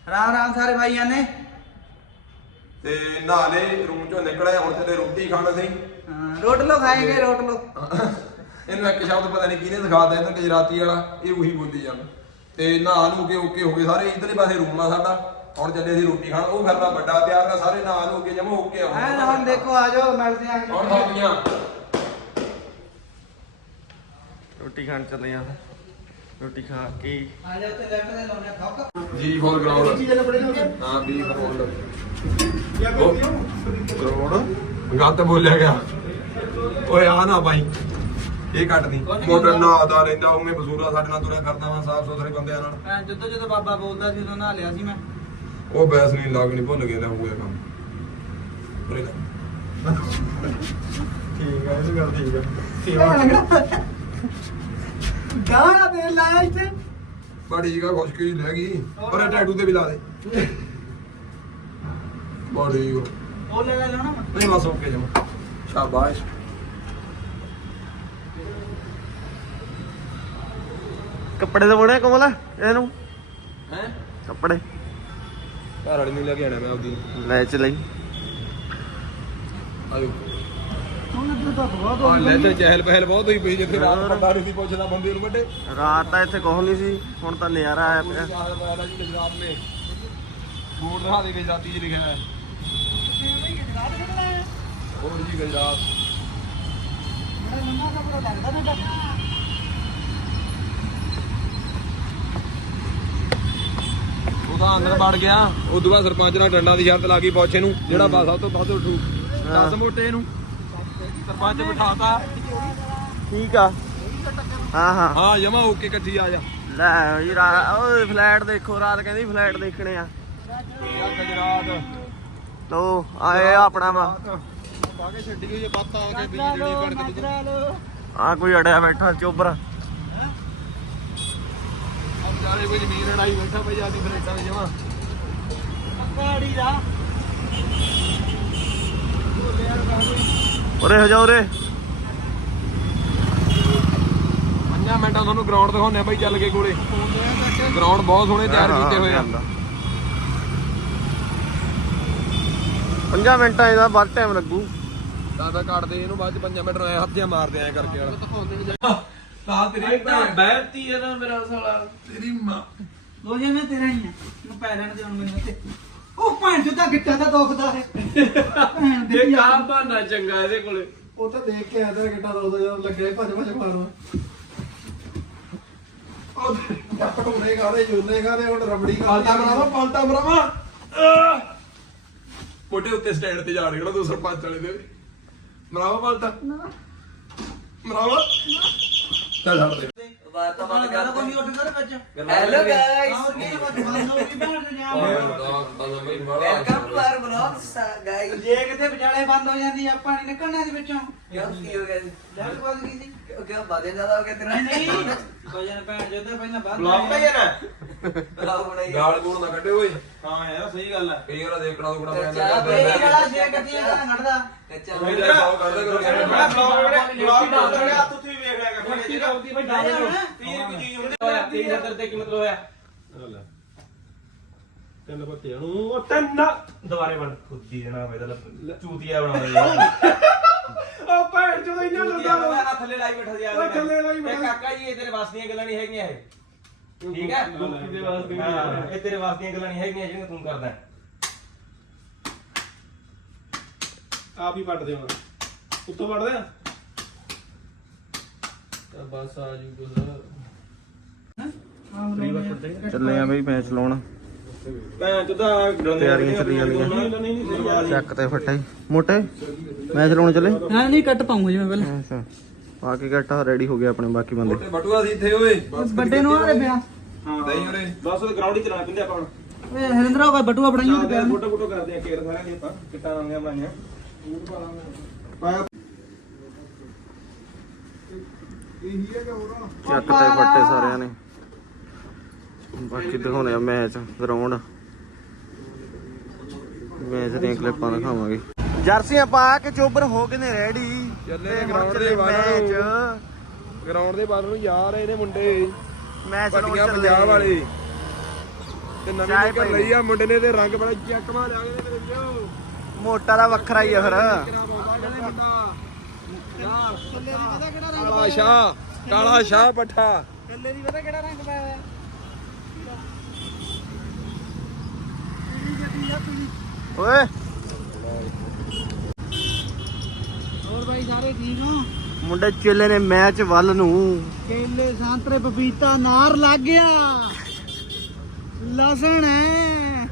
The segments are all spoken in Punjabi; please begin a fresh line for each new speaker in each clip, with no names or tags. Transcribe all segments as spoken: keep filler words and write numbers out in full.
राम राम सारे भाइयों ने
ਤੇ ਨਹਾ ਲੈ ਰੂਮ ਚੋਂ ਨਿਕਲਿਆ ਹੁਣ ਤੇ ਰੋਟੀ ਖਾਣ ਅਸੀਂ
रोट लो खाएंगे रोट लो
ਇਹਨੂੰ ਇੱਕ ਸ਼ਬਦ ਪਤਾ ਨਹੀਂ ਕਿਹਨੇ ਸਿਖਾਤਾ ਇਹਨੂੰ ਗੁਜਰਾਤੀ ਵਾਲਾ ਇਹ ਉਹੀ ਬੋਲੀ ਜਾਂਦਾ ਤੇ ਨਹਾ ਨੂੰ ਕੇ ਓਕੇ ਹੋ ਗਏ ਸਾਰੇ ਇਧਰਲੇ ਪਾਸੇ ਰੂਮ ਆ ਸਾਡਾ ਹੁਣ ਚੱਲੇ ਅਸੀਂ ਰੋਟੀ ਖਾਣ ਉਹ ਫਿਰਦਾ ਵੱਡਾ ਪਿਆਰ ਨਾਲ ਸਾਰੇ ਨਹਾ ਨੂੰ ਕੇ ਜਮਾ ਓਕੇ ਆ
हम देखो आ जाओ मिलते हैं
ਹੁਣ ਸਾਡੀਆਂ
ਰੋਟੀ ਖਾਣ ਚੱਲੇ ਆ ਰੋਟੀ ਖਾ ਕੇ
आ जाओ ते लेफ्ट दे लोने खाओ
ਜੀ ਫੋਰ ਗਰਾਊਂਡ ਹਾਂ ਬੀ ਫੋਰ ਗਰਾਊਂਡ ਗਲਤ ਬੋਲਿਆ ਗਿਆ ਓਏ ਆ ਨਾ ਬਾਈ ਇਹ ਕੱਟ ਦੀ ਮੋਟਰ ਨਾ ਆਦਾ ਰਹਿੰਦਾ ਉਵੇਂ ਬਸੂਰਾ ਸਾਡੇ ਨਾਲ ਤੁਰਿਆ ਕਰਦਾ ਵਾ ਸਾਫ ਸੁਥਰੇ ਬੰਦਿਆਂ ਨਾਲ
मैं ਜਦੋਂ ਜਦੋਂ ਬਾਬਾ ਬੋਲਦਾ ਸੀ ਉਦੋਂ ਨਹਾ ਲਿਆ ਸੀ ਮੈਂ
ਉਹ ਬੈਸ ਨਹੀਂ ਲੱਗਣੀ ਭੁੱਲ ਗਿਆ ਹੋ ਗਿਆ ਕੰਮ ਉਰੇ ਲੈ। ਠੀਕ ਆ ਇਹ ਗੱਲ ਠੀਕ ਆ
ਗਾਣਾ ਦੇ ਲਾਇਆ ਇੱਥੇ
ਬੜੀ ਗਾ ਖੁਸ਼ਕੀ ਰਹਿ ਗਈ ਪਰ ਇਹ ਟੈਟੂ ਤੇ ਵੀ ਲਾ ਦੇ ਬੜੀ ਉਹ
ਉਹ ਲੈ ਲੈ ਲੈਣਾ
ਨਹੀਂ ਬਸ ਓਕੇ ਜਮਾ ਸ਼ਾਬਾਸ਼
ਕੱਪੜੇ ਤਾਂ ਬਣੇ ਕੋਮਲ ਇਹਨੂੰ
ਹੈ
ਕੱਪੜੇ
ਘਰ ਵਾਲੀ ਨੂੰ ਲੈ ਕੇ ਆਣਾ ਮੈਂ ਆਪਦੀ
ਲੈ ਚ ਲਈ
ਆਜੋ
ਹੁਣ ਇੱਧਰ ਤਾਂ ਬਹੁਤ
ਆ ਲੈ ਤੇ ਚਹਿਲ ਪਹਿਲ ਬਹੁਤ ਹੋਈ ਪਈ ਜਿੱਥੇ ਰਾਤ ਬੰਦਾ ਨਹੀਂ ਸੀ ਪੁੱਛਦਾ ਬੰਦੇ ਨੂੰ ਵੱਡੇ
ਰਾਤ ਤਾਂ ਇੱਥੇ ਕੁਛ ਨਹੀਂ ਸੀ ਹੁਣ ਤਾਂ ਨਜ਼ਾਰਾ ਆਇਆ ਪਿਆ
ਗੁਜਰਾਤ ਨੇ ਬੋਰਡ ਦਿਖਾ ਦੇ ਗੁਜਰਾਤੀ ਚ ਲਿਖਿਆ ਹੈ ਹੋਰ ਜੀ ਗੁਜਰਾਤ
ਬੜਾ ਲੰਮਾ ਕੱਪੜਾ ਲੱਗਦਾ ਨਾ
ਉਹਦਾ ਅੰਦਰ ਵੜ ਗਿਆ ਉਦੋਂ ਬਾਅਦ ਸਰਪੰਚ ਨਾਲ ਡੰਡਾ ਦੀ ਸ਼ਰਤ ਲਾ ਗਈ ਪੌਛੇ ਨੂੰ ਜਿਹੜਾ ਬਸ ਸਭ ਤੋਂ ਵੱਧ ਉੱਠੂ ਦਸ ਮੋਟੇ ਨੂੰ ਸਰਪੰਚ ਬਿਠਾਤਾ
ਠੀਕ ਆ ਹਾਂ ਹਾਂ
ਹਾਂ ਜਮਾ ਓਕੇ ਇਕੱਠੀ ਆ ਜਾ
ਲੈ ਜੀ ਰਾਤ ਓਏ ਫਲੈਟ ਦੇਖੋ ਰਾਤ ਕਹਿੰਦੀ ਫਲੈਟ ਦੇਖਣੇ ਆ
ਗੁਜਰਾਤ
ਲੋ ਆਏ ਆਪਣਾ ਵਾ
ਬਾਗੇ ਛੱਡੀ ਹੋਈ ਬਾਤਾਂ ਆ ਕੇ ਬੀਜ ਜਿਹੜੀ ਕਣਕ ਦੀ
ਆ ਕੋਈ ਅੜਿਆ ਬੈਠਾ ਚੋਬਰ
ਜਾਰੇ ਕੋਈ ਜ਼ਮੀਨ ਲੜਾਈ ਬੈਠਾ ਪਈ ਆਦੀ ਫਰੇਟਾਂ ਵਿੱਚ ਜਮਾ
ਗਾੜੀ ਦਾ
ਉਰੇ ਹੋ ਜਾ ਉਰੇ
ਪੰਜਾਂ ਮਿੰਟਾਂ ਤੁਹਾਨੂੰ ਗਰਾਊਂਡ ਦਿਖਾਉਂਦੇ ਆ ਬਾਈ ਚੱਲ ਕੇ ਕੋਲੇ ਗਰਾਊਂਡ ਬਹੁਤ ਸੋਹਣੇ ਤਿਆਰ ਕੀਤੇ ਹੋਏ ਆ
ਪੰਜਾਂ ਮਿੰਟਾਂ ਇਹਦਾ ਵੱਧ ਟਾਈਮ ਲੱਗੂ
ਦਾਦਾ ਕੱਟਦੇ ਇਹਨੂੰ ਬਾਅਦ ਚ ਪੰਜਾਂ ਮਿੰਟ ਐ ਹੱਥਿਆਂ ਮਾਰਦੇ ਐ ਕਰਕੇ ਵਾਲਾ ਤਾਂ ਤੇਰੀ
ਬੈਠਤੀ ਹੈ ਨਾ ਮੇਰਾ ਸਾਲਾ
ਤੇਰੀ ਮਾਂ
ਲੋ ਜੇ ਮੈਂ ਤੇਰਾ ਹੀ ਆ ਨੂੰ ਪੈ ਲੈਣ ਦੇ ਹੁਣ ਮੈਨੂੰ ਤੇ ਉਹ ਭੈਣ ਚੋਦਾ ਗਿੱਟਾ ਦਾ ਦੁਖਦਾ ਹੈ ਭੈਣ ਦੇ
ਇਹ ਕਾ ਬਹਾਨਾ ਚੰਗਾ ਇਹਦੇ ਕੋਲੇ
ਉਹ ਤਾਂ ਦੇਖ ਕੇ ਆਇਆ ਕਿੱਡਾ ਰੋਦਾ ਜਦੋਂ ਲੱਗਿਆ ਭੱਜ ਭੱਜ ਮਾਰਵਾ ਉਹ ਟੋਰੇ ਖਾਦੇ ਜੁੱਲੇ ਖਾਦੇ ਹੁਣ ਰਬੜੀ
ਪਾਲਟਾ ਮਰਾਵਾ ਪਾਲਟਾ ਮਰਾਵਾ ਮੋਟੇ ਉੱਤੇ ਸਟੈਂਡ ਤੇ ਜਾ ਰਿਹਾ ਤੂੰ ਸਰਪੰਚ ਵਾਲੇ ਦੇ ਮਰਾਵਾ ਪਾਲਟਾ ਮਰਾਵਾ ਚੱਲ ਛੱਡ ਦੇ
ਬਾਤ ਤਾਂ ਬੰਦ ਕਰ ਕੋਈ ਉੱਠ ਕਰ ਵਿੱਚ
hello guys welcome to our vlogs guys
ਜੇ ਕਿਤੇ ਵਿਚਾਲੇ ਬੰਦ ਹੋ ਜਾਂਦੀ ਆ ਪਾਣੀ ਨਿਕਲਣਾ ਦੇ ਵਿੱਚੋਂ
क्या हो गया
ਜਦ ਬੰਦ ਕੀ ਸੀ
क्या बातें ज्यादा हो गया तेरा
ਨਹੀਂ ਵਜਨ ਭੈਣ ਚੋਦਾ ਪਹਿਲਾਂ ਬੰਦ
ਬਲੌਗ ਤਾਂ ਯਾਰ
ब्लॉग बनाइए
ਗਾਲ ਗੂਲ ਨਾ ਕੱਢੇ ਓਏ
ਹਾਂ ਯਾਰ ਸਹੀ ਗੱਲ ਹੈ
ਕਈ ਵਾਰ ਦੇਖਣਾ ਦੁਕਣਾ
ਇਹ ਵਾਲਾ ਜੇ ਕੱਢੀ ਜਾਂਦਾ ਖੜਦਾ
कच्चा
ਕੋਈ ਦਾ ਸਾਉ ਕਰਦੇ ਕਰੋ
ਬੜਾ ਬਲੌਗ ਬਲੌਗ ਡਾਲ ਰਿਹਾ ਹੱਥ ਉੱਥੇ ਵੀ ਵੇਖ ਲਿਆ ਕਰ ਰੋਟੀ ਦਾ ਉੱਤੀ ਬਈ ਡਾਲ ਦਿਓ ਤੀਰ ਕੀ ਚੀਜ਼ ਹੁੰਦੀ ਹੋਇਆ ਤੀਰ ਹੱਦਰ ਤੇ ਕੀ ਮਤਲਬ ਹੋਇਆ ਲੈ ਤਿੰਨ ਪੱਤੇ ਨੂੰ ਉਹ ਤਿੰਨ ਦੁਬਾਰੇ ਬਣ ਖੁੱਦੀ ਜਣਾ ਵੇ ਚੂਤੀਆ ਬਣਾ ਦੇ ਉਹ ਭੈਣ ਚੋਦ ਇੰਨਾ ਲੰਦਾ
ਮੈਂ ਥੱਲੇ ਲਾਈ ਬੈਠਾ ਸੀ
ਉਹ ਥੱਲੇ ਲਾਈ ਬੈਠਾ।
ਇਹ ਕਾਕਾ ਜੀ ਇਹ ਤੇਰੇ ਵਾਸ ਦੀਆਂ ਗੱਲਾਂ ਨਹੀਂ ਹੈਗੀਆਂ ਇਹ ਠੀਕ ਹੈ
ਦੇ ਵਾਸਤੇ
ਹਾਂ ਇਹ ਤੇਰੇ ਵਾਸ ਦੀਆਂ ਗੱਲਾਂ ਨਹੀਂ ਹੈਗੀਆਂ ਜਿਹੜੀਆਂ ਤੂੰ ਕਰਦਾ ਹੈ।
ਆਪ ਹੀ ਪੱਟ ਦੇਵਾਂ ਉੱਤੋਂ ਪੱਟ ਦੇ ਤਾਂ ਬਸ ਆ ਜੂ ਕੁਝ
ਚੱਲੇ ਆ ਬਈ ਮੈਚ ਲਾਉਣ
ਭੈਣ ਚੋਦ
ਤਿਆਰੀਆਂ ਚੱਲੀ ਜਾਂਦੀਆਂ
ਨਹੀਂ ਨਹੀਂ
ਚੱਕ ਤੇ ਫੱਟਾ ਮੋਟੇ ਮੈਚ ਲਾਉਣ ਚੱਲੇ
ਹਾਂ ਨਹੀਂ ਕੱਟ ਪਾਉਂਗਾ ਜੀ ਮੈਂ ਪਹਿਲਾਂ
ਅੱਛਾ ਬਾਕੀ ਘਟਾ ਰੈਡੀ ਹੋ ਗਿਆ ਆਪਣੇ ਬਾਕੀ ਬੰਦੇ
ਮੋਟੇ ਬਟੂਆ ਸੀ ਇੱਥੇ ਓਏ
ਵੱਡੇ ਨੂੰ ਆ ਰਿਹਾ
ਹਾਂ
ਨਹੀਂ ਉਰੇ
ਬਸ ਉਹ ਗਰਾਊਂਡ ਹੀ ਚਲਾਣਾ ਪਿੰਦੇ ਆਪਾਂ ਹੁਣ
ਓਏ ਹਰਿੰਦਰਾ ਹੋਗਾ ਬਟੂਆ ਬਣਾਈਓ ਤੇ ਪਿਆ
ਫੋਟੋ ਫੋਟੋ ਕਰਦੇ ਆ ਕੇਰ ਸਾਰਿਆਂ ਦੀ ਆਪਾਂ ਕਿੱਟਾਂ ਆਉਂਦੀਆਂ ਬਣਾਈਆਂ
ਚੱਕ ਤੇ ਫੱਟੇ ਸਾਰਿਆਂ ਨੇ ਬਾਕੀ ਦਿਖਾਉਣੇ ਆ ਮੈਚ ਗਰਾਊਂਡ ਮੈਚ ਦੀਆਂ ਕਲਿੱਪਾਂ ਦਿਖਾਵਾਂਗੇ ਜਰਸੀਆਂ ਪਾ ਕੇ ਚੋਬਰ ਹੋ ਗਏ ਨੇ ਰੈਡੀ
ਚੱਲੇ ਗਰਾਊਂਡ ਦੇ ਬਾਹਰ ਗਰਾਊਂਡ ਦੇ ਬਾਹਰ ਨੂੰ ਯਾਰ ਇਹਨੇ ਮੁੰਡੇ
ਮੈਚ
ਪਟੀਆਂ ਪੰਜਾਬ ਵਾਲੇ ਤੇ ਨਵੀਂ
ਚਾਹ
ਨਿਕਲ
ਪਈ
ਲਈ ਆ ਮੁੰਡੇ ਨੇ ਤੇ ਰੰਗ ਬੜਾ ਚੱਕਵਾ ਲਿਆ ਕੇ ਮੇਰੇ ਵੀਰੋ
ਮੋਟਾ ਦਾ ਵੱਖਰਾ ਹੀ ਆ ਫਿਰ
ਕਿਹੜਾ ਬੋਲਦਾ ਕਹਿੰਦੇ ਮੁੰਡਾ
ਕੱਲੇ ਦੀ ਪਤਾ ਕਿਹੜਾ ਰੰਗ
ਕਾਲਾ ਸ਼ਾਹ ਕਾਲਾ ਸ਼ਾਹ ਪੱਠਾ
ਕੱਲੇ ਦੀ ਪਤਾ ਕਿਹੜਾ ਰੰਗ ਪਾਇਆ ਹੋਇਆ ਪੀਲੀ ਗੱਡੀ ਆ ਪੀਲੀ।
ਓਏ
ਹੋਰ ਬਾਈ ਸਾਰੇ ਠੀਕ ਹੋ
ਮੁੰਡੇ ਚੇਲੇ ਨੇ ਮੈਚ ਵੱਲ ਨੂੰ
ਕੇਲੇ ਸੰਤਰੇ ਪਪੀਤਾ ਨਾਰ ਲੱਗ ਗਿਆ ਲਸਣ ਹੈ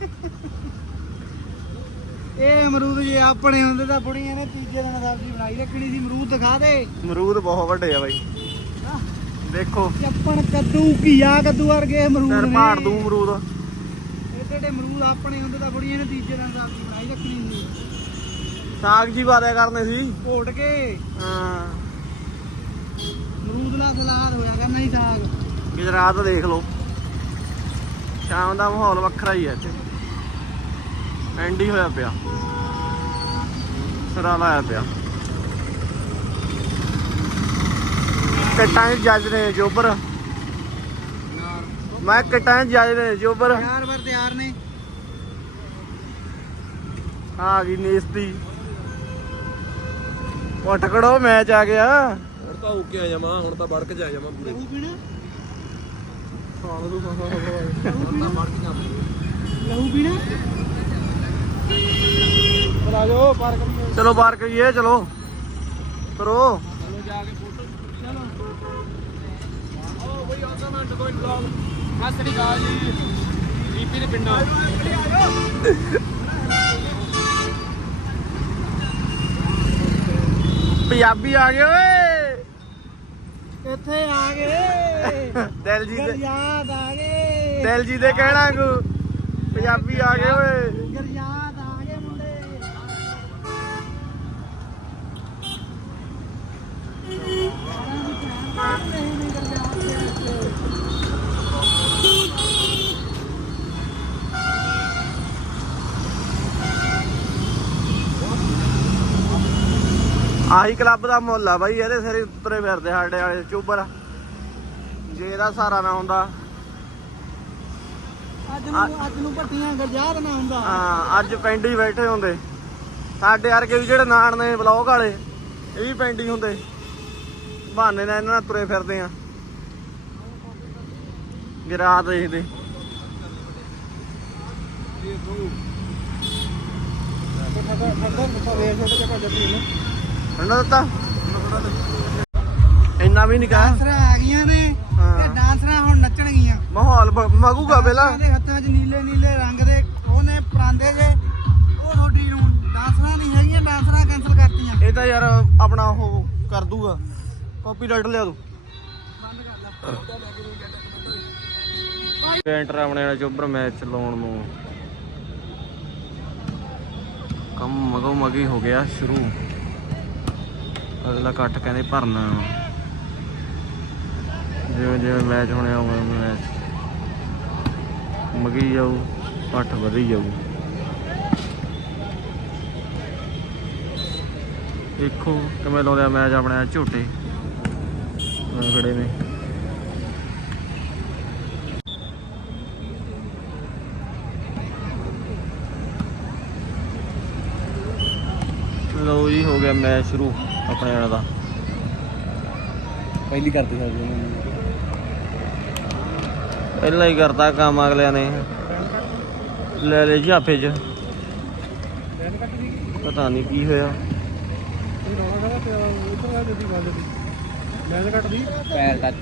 ਇਹ ਅਮਰੂਦ ਜੇ ਆਪਣੇ ਹੁੰਦੇ ਤਾਂ ਬੁੜੀਆਂ ਨੇ ਤੀਜੇ ਦਿਨ ਸਬਜ਼ੀ ਬਣਾਈ ਰੱਖਣੀ ਸੀ ਅਮਰੂਦ ਦਿਖਾ ਦੇ
ਅਮਰੂਦ ਬਹੁਤ ਵੱਡੇ ਆ ਬਾਈ ਦੇਖੋ
ਚੱਪਣ ਕੱਦੂ ਘੀਆ ਕੱਦੂ ਵਰਗੇ ਅਮਰੂਦ
ਸਿਰ
ਨੇ
ਭਾੜ ਦੂੰ ਅਮਰੂਦ
ਏਡੇ ਏਡੇ ਅਮਰੂਦ ਆਪਣੇ ਹੁੰਦੇ ਤਾਂ ਬੁੜੀਆਂ ਨੇ ਤੀਜੇ ਦਿਨ ਸਬਜ਼ੀ ਬਣਾਈ ਰੱਖਣੀ ਸੀ
ਸਾਗ ਜੀ ਵਾਰਿਆ ਕਰਨੇ ਸੀ
ਘੋਟ ਕੇ
ਹਾਂ
ਅਮਰੂਦ ਨਾਲ ਸਲਾਦ ਹੋਇਆ ਕਰਨਾ ਹੀ ਸਾਗ
ਗੁਜਰਾਤ ਦੇਖ ਲਓ ਸ਼ਾਮ ਦਾ ਮਾਹੌਲ ਵੱਖਰਾ ਹੀ ਹੈ ਇੱਥੇ ਐਂਡੀ ਹੋਇਆ ਪਿਆ ਸਰਾ ਲਾਇਆ ਪਿਆ ਕਟਾਂ ਜੱਜ ਨੇ ਜੋਬਰ ਮੈਂ ਕਟਾਂ ਜੱਜ ਨੇ ਜੋਬਰ
ਚਾਰ ਵਾਰ ਤਿਆਰ ਨੇ
ਆ ਗਈ ਨੇਸਤੀ ਉੱਠ ਖੜੋ ਮੈਚ ਆ ਗਿਆ
ਹੁਣ ਤਾਂ ਓਕੇ ਆ ਜਾਵਾਂ ਹੁਣ ਤਾਂ ਵੜਕ ਜਾ ਜਾਵਾਂ ਪੂਰੇ
ਲਹੂ ਪੀਣਾ
ਸਾਲ ਤੋਂ ਸਾਲ
ਲਹੂ ਪੀਣਾ
ਵੜਕ ਜਾ
ਲਹੂ ਪੀਣਾ
ਚਲਾ ਜਾਓ ਪਾਰਕ ਵਿੱਚ
ਚਲੋ ਬਾਹਰ ਕਰੀਏ ਚਲੋ ਕਰੋ
ਚਲੋ ਜਾ ਕੇ ਫੋਟੋ ਚਲੋ ਆਓ ਬਈ ਆਸਾ ਮੈਂ ਕੋਈ ਬਲੌਗ ਸਤਿ ਸ੍ਰੀ ਅਕਾਲ ਜੀ ਰੀਪੀ ਦੇ ਪਿੰਡਾਂ
ਪੰਜਾਬੀ ਆ ਗਏ ਓਏ
ਇੱਥੇ ਆ ਗਏ
ਦਿਲਜੀਤ ਦੇ
ਯਾਦ ਆ ਗਏ
ਦਿਲਜੀਤ ਦੇ ਕਹਿਣਾ ਕੋ ਪੰਜਾਬੀ ਆ ਗਏ ਓਏ
ਯਾਦ ਆ ਗਏ ਮੁੰਡੇ
ਆਹੀ ਕਲੱਬ ਦਾ ਮੁੱਲ ਆ ਬਾਈ ਇਹਦੇ ਸਿਰੇ ਉੱਤਰੇ ਫਿਰਦੇ ਸਾਡੇ ਵਾਲੇ ਚੋਬਰ ਜੇ ਇਹਦਾ ਸਹਾਰਾ ਨਾ ਹੁੰਦਾ
ਅੱਜ ਨੂੰ ਅੱਜ ਨੂੰ ਭੱਟੀਆਂ ਗਰਜਾਰ ਨਾ ਹੁੰਦਾ
ਹਾਂ ਅੱਜ ਪਿੰਡ ਹੀ ਬੈਠੇ ਹੁੰਦੇ ਸਾਡੇ ਵਰਗੇ ਵੀ ਜਿਹੜੇ ਨਾਨ ਨੇ ਬਲੌਗ ਵਾਲੇ ਇਹ ਵੀ ਪਿੰਡ ਹੀ ਹੁੰਦੇ ਬਹਾਨੇ ਨਾਲ ਇਹਨਾਂ ਨਾਲ ਤੁਰੇ ਫਿਰਦੇ ਆ ਗਿਰਾ ਦੇਖਦੇ ਠੰਡਾ ਦਿੱਤਾ ਇੰਨਾ ਵੀ ਨਹੀਂ ਕਹਾ
ਡਾਂਸਰਾਂ ਆ ਗਈਆਂ ਨੇ ਤੇ ਡਾਂਸਰਾਂ ਹੁਣ ਨੱਚਣਗੀਆਂ
ਮਾਹੌਲ ਬ- ਮਗੂਗਾ ਪਹਿਲਾਂ
ਦੇ ਹੱਥਾਂ 'ਚ ਨੀਲੇ ਨੀਲੇ ਰੰਗ ਦੇ ਉਹਨੇ ਪਰਾਂਦੇ ਜੇ ਉਹ ਤੁਹਾਡੀ ਨੂੰ ਡਾਂਸਰਾਂ ਨਹੀਂ ਹੈਗੀਆਂ ਡਾਂਸਰਾਂ ਕੈਨਸਲ ਕਰਤੀਆਂ
ਇਹ ਤਾਂ ਯਾਰ ਆਪਣਾ ਉਹ ਕਰ ਦੂਗਾ ਕਾਪੀਰਾਈਟ ਲਿਆ ਦੂ ਐਂਟਰ ਆਪਣੇ ਨਾਲ ਚੋਬਰ ਮੈਚ ਲਾਉਣ ਨੂੰ ਕੰਮ ਮਗੋ ਮਗੀ ਹੋ ਗਿਆ ਸ਼ੁਰੂ ਅਗਲਾ ਕੱਟ ਕਹਿੰਦੇ ਭਰਨਾ ਜਿਵੇਂ ਜਿਵੇਂ ਮੈਚ ਹੋਣੇ ਉਵੇਂ ਉਵੇਂ ਮੈਚ ਮਗੀ ਜਾਊ ਪੱਠ ਵਧੀ ਜਾਊ ਦੇਖੋ ਕਿਵੇਂ ਲਾਉਂਦੇ ਆ ਮੈਚ ਆਪਣੇ ਝੋਟੇ ਖੜੇ ਨੇ ਲਓ ਜੀ ਹੋ ਗਿਆ ਮੈਚ ਸ਼ੁਰੂ ਆਪਣੇ ਵਾਲਾ ਦਾ ਪਹਿਲੀ ਕਰਤੀ ਸਕਦੇ ਪਹਿਲਾਂ ਹੀ ਕਰਤਾ ਕੰਮ ਅਗਲਿਆਂ ਨੇ ਲੈ ਲੈ ਝਾਫੇ 'ਚ ਪਤਾ ਨਹੀਂ ਕੀ ਹੋਇਆ ਪੈਰ ਕੱਟ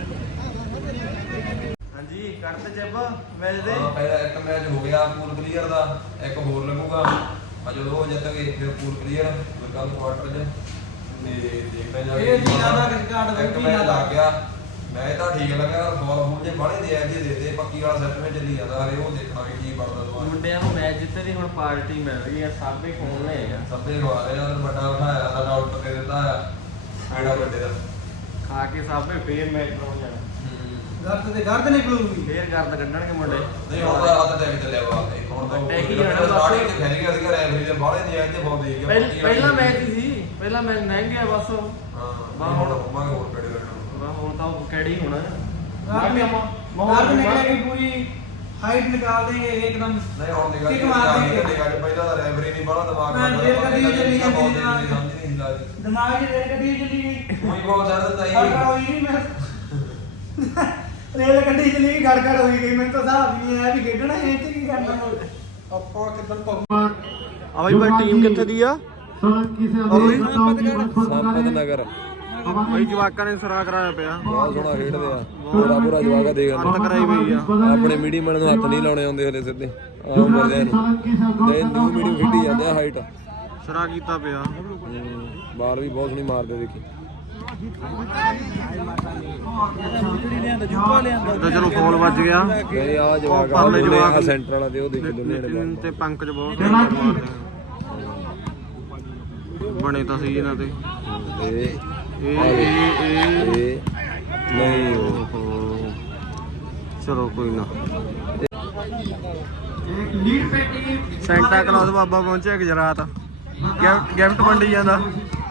ਹਾਂਜੀ ਕੱਟ ਜੱਬ ਮੈਚ ਦੇ
ਹਾਂ ਪਹਿਲਾ ਇੱਕ ਮੈਚ ਹੋ ਗਿਆ ਪੂਲ ਕਲੀਅਰ ਦਾ ਇੱਕ ਹੋਰ ਲੱਗੂਗਾ ਆ ਜਦੋਂ ਉਹ ਜਿੱਤਗੇ ਫਿਰ ਪੂਲ ਕਲੀਅਰ ਕੱਲ ਕੁਆਟਰ 'ਚ ਤੇ ਦੇਖਦੇ ਜਾ
ਇਹ ਜੀਨਾ ਦਾ ਰਿਕਾਰਡ
ਇੱਕ ਮੈਚ ਲੱਗ ਗਿਆ ਮੈਂ ਤਾਂ ਠੀਕ ਲੱਗਾ ਬਾਲ ਬੂਲ ਜੇ ਬਾਹਲੇ ਦੇ ਆ ਜੀ ਦੇ ਦੇ ਪੱਕੀ ਵਾਲਾ ਸੈੱਟ ਵਿੱਚ ਚੱਲੀ ਜਾਂਦਾ ਹਰੇ ਉਹ ਦੇਖਾਂਗੇ ਕੀ ਬਣਦਾ ਦੁਬਾਰਾ
ਮੁੰਡਿਆਂ ਨੂੰ ਮੈਚ ਜਿੱਤੇ ਦੀ ਹੁਣ ਪਾਰਟੀ ਮਿਲ ਰਹੀ ਆ ਸਾਬੇ ਖੋਣ ਲਏ ਆ
ਸਭੇ ਖਵਾ ਰਹੇ ਆ ਵੱਡਾ ਬਿਠਾਇਆ ਸਾਡਾ ਆਊਟ ਕੇ ਦਿੱਤਾ ਆ ਆੜਾ ਵੱਡੇ ਦਾ
ਖਾ ਕੇ ਸਾਬੇ ਫੇਰ ਮੈਚ ਲਾਉਣ ਜਾਣਾ
ਗਰਦ ਤੇ ਗਰਦ ਨਿਕਲੂਗੀ
ਫੇਰ ਗਰਦ ਕੱਢਣਗੇ ਮੁੰਡੇ
ਨਹੀਂ ਹੁਣ ਤਾਂ ਹੱਥ ਟੈਕ ਚੱਲਿਆ ਵਾ ਹੁਣ ਤਾਂ
ਟੈਕ ਹੀ ਹੋਣਾ ਬਸ।
ਸਟਾਰਟਿੰਗ ਤੇ ਫੈਰੀ ਗਿਆ ਸੀਗਾ ਰੈਫਰੀ ਦੇ ਬਾਹਲੇ ਦੇ ਆਏ ਤੇ ਬਹੁਤ ਦੇ ਗਿਆ
ਪਹਿ- ਪਹਿਲਾ ਮੈਚ ਹੀ ਸੀ ਪਹਿਲਾ ਮੈਚ ਲੰਘ ਗਿਆ ਬਸ
ਹਾਂ
ਬਾ
ਹੁਣ
ਹੁਣ-
ਹੋਵਾਂਗੇ ਹੋਰ ਕਿਹੜੇ ਲੱਗਣਾ
ਬਸ ਹੁਣ ਤਾਂ ਉਹ ਕਿਹੜੀ ਹੋਣਾ
ਗਰਦ ਨਿਕਲੇਗੀ ਪੂਰੀ हाइट निकाल देंगे एकदम
ਨਹੀਂ ਹੁਣ ਨਿਕਲ
ਕਿੱਕ
ਕੇ
ਮਾਰ
ਨਿਕਾਲ
ਦੇਂਗੇ।
ਕੇ ਨਿਕਾਲ ਕੇ ਪਹਿਲਾਂ ਤਾਂ ਰੈਫਰੀ ਨਹੀਂ ਬਾਹਲਾ ਦਿਮਾਗ
ਮੈਂ
ਨਾਲ
ਫੇਰ ਕਦੀ ਚੱਲੀ ਜਾਂਦੀ
ਬਹੁਤ
ਹੈ।
ਦੇਰ ਦੀ ਸਮਝ ਨਹੀਂ ਲੱਗਦੀ
दिमाग से रेल गड्डी चली गई
ਕੋਈ ਬਹੁਤ ਜ਼ਿਆਦਾ ਤਾਂ
गड़
ਹੀ
गड़ हुई नहीं मैं रेल गड्डी चली गई गड़ गड़ हुई गई मैं तो साहब नहीं है भी खेडना है की करना
ਆਪਾਂ ਕਿੱਦਾਂ
ਆ ਬਾਈ ਬਾਈ ਟੀਮ ਕਿੱਥੇ ਦੀ ਆ
ਸੰਪਤ ਨਗਰ
ਬਾਈ ਜਵਾਕਾਂ ਨੇ ਸੁਰਾ ਕਰਾਇਆ ਪਿਆ
ਬਹੁਤ ਸੋਹਣਾ ਖੇਡਦੇ ਆ ਪੂਰਾ ਪੂਰਾ ਜਵਾਗਾ ਦੇਖ
ਹੱਥ ਕਰਾਈ ਪਈ ਆ
ਆਪਣੇ ਮੀਡੀਅਮ ਨੂੰ ਹੱਥ ਨਹੀਂ ਲਾਉਣੇ ਆਉਂਦੇ ਹਲੇ ਸਿੱਧੇ ਆਹ ਮਰਦੇ ਨੂੰ ਤੇ ਨਿਊ ਮੀਡੀਅਮ ਖੇਡੀ ਜਾਂਦੇ ਆ ਹਾਈਟ
ਸੁਰਾ ਕੀਤਾ ਪਿਆ
ਬਾਲ ਵੀ ਬਹੁਤ ਸੋਹਣੀ ਮਾਰਦੇ ਦੇਖੀ
ਤਾਂ ਚਲੋ ਫੋਲ ਵੱਜ ਗਿਆ
ਨਹੀਂ ਆ ਜਵਾਗ ਆ
ਪਰਲੇ ਜਵਾਕ
ਆ ਸੈਂਟਰ ਵਾਲਾ ਤੇ ਉਹ ਦੇਖ ਦੋਨੇ ਨੇ
ਨਿਤਿਨ ਤੇ ਪੰਕਜ ਬਹੁਤ ਮਾਰਦੇ ਆ। ਬਣੇ ਤਾਂ ਸੀ ਇਹਨਾਂ ਤੇ
ਇਹ
ਇਹ ਇਹ ਇਹ
ਇਹ ਨਹੀਂ
ਓਹੋ। ਚਲੋ ਕੋਈ ਨਾ ਸੈਂਟਾ ਕਲੌਸ ਬਾਬਾ ਪਹੁੰਚਿਆ ਗੁਜਰਾਤ ਗਿਫਟ ਗਿਫਟ ਵੰਡੀ ਜਾਂਦਾ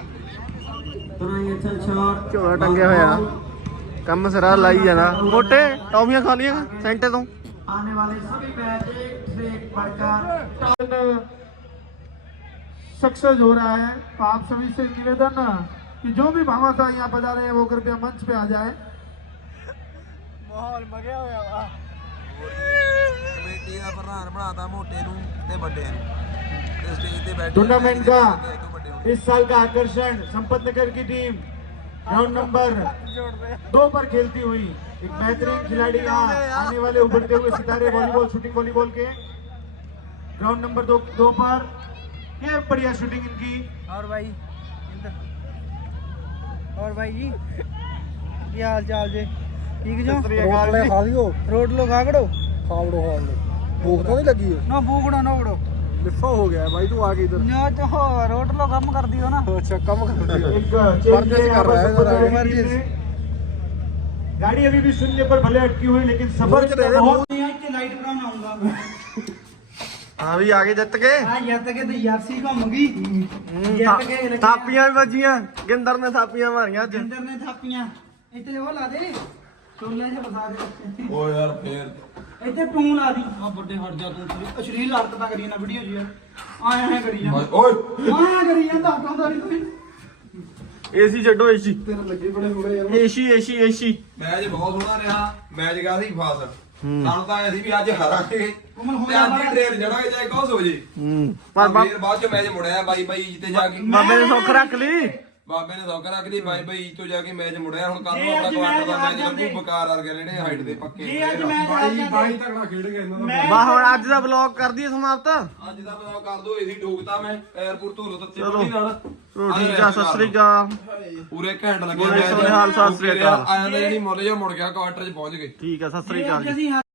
ਝੋਲਾ ਟੰਗਿਆ ਹੋਇਆ ਕੰਮ ਸਿਰਾ ਲਾਈ ਜਾਂਦਾ ਮੋਟੇ ਟੌਫੀਆਂ ਖਾ ਲੀਆਂ ਸੈਂਟੇ ਤੋਂ
आने वाले सभी मैच एक से एक बढ़कर
सक्सेस हो रहा है। तो आप सभी से निवेदन कि जो भी भामाशाह यहाँ बजा रहे हैं वो कृपया मंच पे आ जाए।
ਮਾਹੌਲ ਮਗਿਆ ਹੋਇਆ ਵਾ
ਕਮੇਟੀ ਦਾ ਪ੍ਰਧਾਨ ਬਣਾਤਾ ਮੋਟੇ ਨੂੰ ਤੇ ਵੱਡੇ ਨੂੰ ਤੇ ਸਟੇਜ ਤੇ ਬੈਠੇ
टूर्नामेंट का
ਵੱਡੇ ਨੂੰ
इस साल का आकर्षण संपत नगर की टीम राउंड नंबर दो पर खेलती हुई एक बेहतरीन खिलाड़ी यहाँ आने वाले उभरते हुए सितारे वॉलीबॉल शूटिंग वॉलीबॉल के ग्राउंड नंबर दो दो पर ये बढ़िया शूटिंग इनकी।
और भाई और भाई जी क्या हाल चाल जी ठीक जो
ਖਾ ਲਿਓ
रोड लो खागड़ो
ਖਾਵੜੋ ਹਾਲ ਭੂਖ ਤਾਂ ਨਹੀਂ ਲੱਗੀ
ना बूगड़ो ना उगड़ो
ਲਿਫਾ ਹੋ ਗਿਆ ਬਾਈ ਤੂੰ ਆ ਕੇ ਇਧਰ
ना तो हो रोड लो कम कर दियो ना
ਅੱਛਾ ਕੰਮ ਕਰਦੀ ਹੈ
एक चेंज
वर्जिश
है यहाँ
कर
पर
रहा है
संपत
जरा।
नगर की टीम ने। गाड़ी अभी भी शून्य पर भले अटकी हुई लेकिन सफर
मुड़ के रह रहे
बहुत
ਇੱਥੇ ਲਾਈਟ ਬਣਾਉਣ ਆਉਂਗਾ
ਹਾਂ ਵੀ ਆ ਗਏ ਜਿੱਤ ਕੇ
ਆ ਜਿੱਤ ਕੇ ਤੇ ਯਾਰਸੀ ਘੁੰਮ ਗਈ ਜਿੱਤ ਕੇ ਲੱਗੀ
ਥਾਪੀਆਂ ਵੀ ਵੱਜੀਆਂ ਗਿੰਦਰ ਨੇ ਥਾਪੀਆਂ ਮਾਰੀਆਂ ਅੱਜ
ਜਿੰਦਰ ਨੇ ਥਾਪੀਆਂ ਇੱਥੇ ਉਹ ਲਾ ਦੇ ਚੋਲੇ 'ਚ ਫਸਾ ਦੇ
ਓ ਯਾਰ ਫੇਰ
ਇੱਥੇ ਤੂੰ ਲਾ ਦੀ ਆ ਵੱਡੇ ਹਟ ਜਾ ਤੂੰ ਅਸ਼ਲੀਲ ਹਰਕਤਾਂ ਕਰੀ ਨਾ ਵੀਡੀਓ 'ਚ ਯਾਰ ਆਇਆ ਹੈ ਕਰੀ ਜਾਂਦਾ
ਓਏ
ਆਇਆ ਕਰੀ ਜਾਂਦਾ ਹਟਾਉਂਦਾ ਨਹੀਂ ਤੂੰ
ਏਸੀ ਛੱਡੋ ਏਸੀ
ਤੇਰੇ ਲੱਗੇ ਬੜੇ ਥੋੜੇ ਯਾਰ
ਏਸੀ ਏਸੀ ਏਸੀ
ਮੈਚ ਬਹੁਤ ਸੋਹਣਾ ਰਿਹਾ ਮੈਚ ਗਿਆ ਸੀ ਫਾਸ ਸਾਨੂੰ ਤਾਂ ਐ ਸੀ ਵੀ ਅੱਜ ਹਾਰਾਂਗੇ
ਕੋਮਲ ਹੋ
ਤੇ
ਜਾ
ਅੱਜ ਹੀ ਟ੍ਰੇਨ ਚੜਾਂਗੇ ਚਾਹੇ ਕੁਛ ਹੋ ਜੇ
ਹੂੰ
ਪਰ
ਪਰ
ਫਿਰ ਬਾਅਦ ਚ ਮੈਚ ਮੁੜਿਆ ਬਾਈ ਬਾਈ ਜਿੱਤੇ ਜਾ ਕੇ
ਬਾਬੇ ਨੇ ਸੁੱਖ ਰੱਖ ਲਈ
ਬਾਬੇ ਨੇ ਸੌਕਰ ਰੱਖ ਲਈ ਬਾਈ ਬਾਈ ਤੋਂ ਜਾ ਕੇ ਮੈਚ ਮੁੜਿਆ ਹੁਣ ਕੱਲ ਨੂੰ
ਜੇ
ਆਪਣਾ
ਅੱਜ
ਕੁਆਟਰ ਦਾ
ਮੈਚ
ਮੈਚ
ਹਾਰ
ਲੱਗੂ ਬਕਾਰ ਆ ਗਏ ਜਿਹੜੇ ਹਾਈਟ ਦੇ ਪੱਕੇ
ਜੇ ਅੱਜ ਮੈਚ ਹਾਰ
ਬਾਈ
ਜਾਂਦੇ
ਬਾਈ ਤੱਕੜਾ ਖੇਡ ਗਿਆ ਇਹਨਾਂ ਦਾ
ਮੈਂ
ਬਾ ਹੁਣ ਅੱਜ ਦਾ ਵਲੌਗ ਕਰ ਦਈਏ ਸਮਾਪਤ
ਅੱਜ ਦਾ ਬਤਾਓ ਕਰ ਦੋ ਏਸੀ ਠੋਕਤਾ ਮੈਂ 에어ਪੋਰਟ ਤੋਂ ਰੁੱਤੇ
ਚਲੋ।
ਪੱਕੀ ਨਾਲ
ਚਲੋ ਠੀਕ ਆ ਸਤਿ ਸ੍ਰੀ ਅਕਾਲ
ਪੂਰੇ ਘੰਟ ਲੱਗੇ
ਬੋਲੇ ਸੋਨੇ ਹਾਲ ਸਤਿ ਸ੍ਰੀ ਅਕਾਲ।
ਆਇਆ ਤਾਂ ਜਿਹੜੀ ਮੁੱਲ ਜਾ ਮੁੜ ਗਿਆ ਕੁਆਟਰ ਚ ਪਹੁੰਚ ਗਏ
ਠੀਕ ਆ ਸਤਿ ਸ੍ਰੀ
ਜੇ
ਅਕਾਲ
ਅੱਜ
ਜੀ
ਅਸੀਂ